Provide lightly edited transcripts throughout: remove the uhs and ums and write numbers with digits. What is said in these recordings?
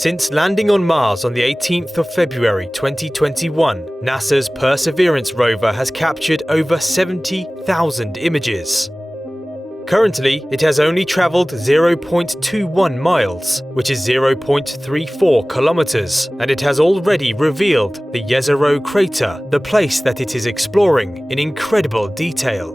Since landing on Mars on the 18th of February 2021, NASA's Perseverance rover has captured over 70,000 images. Currently, it has only travelled 0.21 miles, which is 0.34 kilometers, and it has already revealed the Jezero crater, the place that it is exploring, in incredible detail.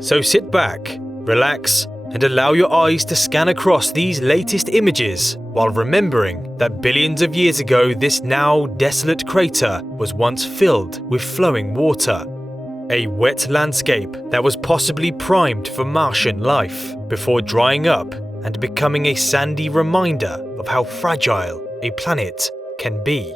So sit back, relax, and allow your eyes to scan across these latest images while remembering that billions of years ago this now desolate crater was once filled with flowing water. A wet landscape that was possibly primed for Martian life before drying up and becoming a sandy reminder of how fragile a planet can be.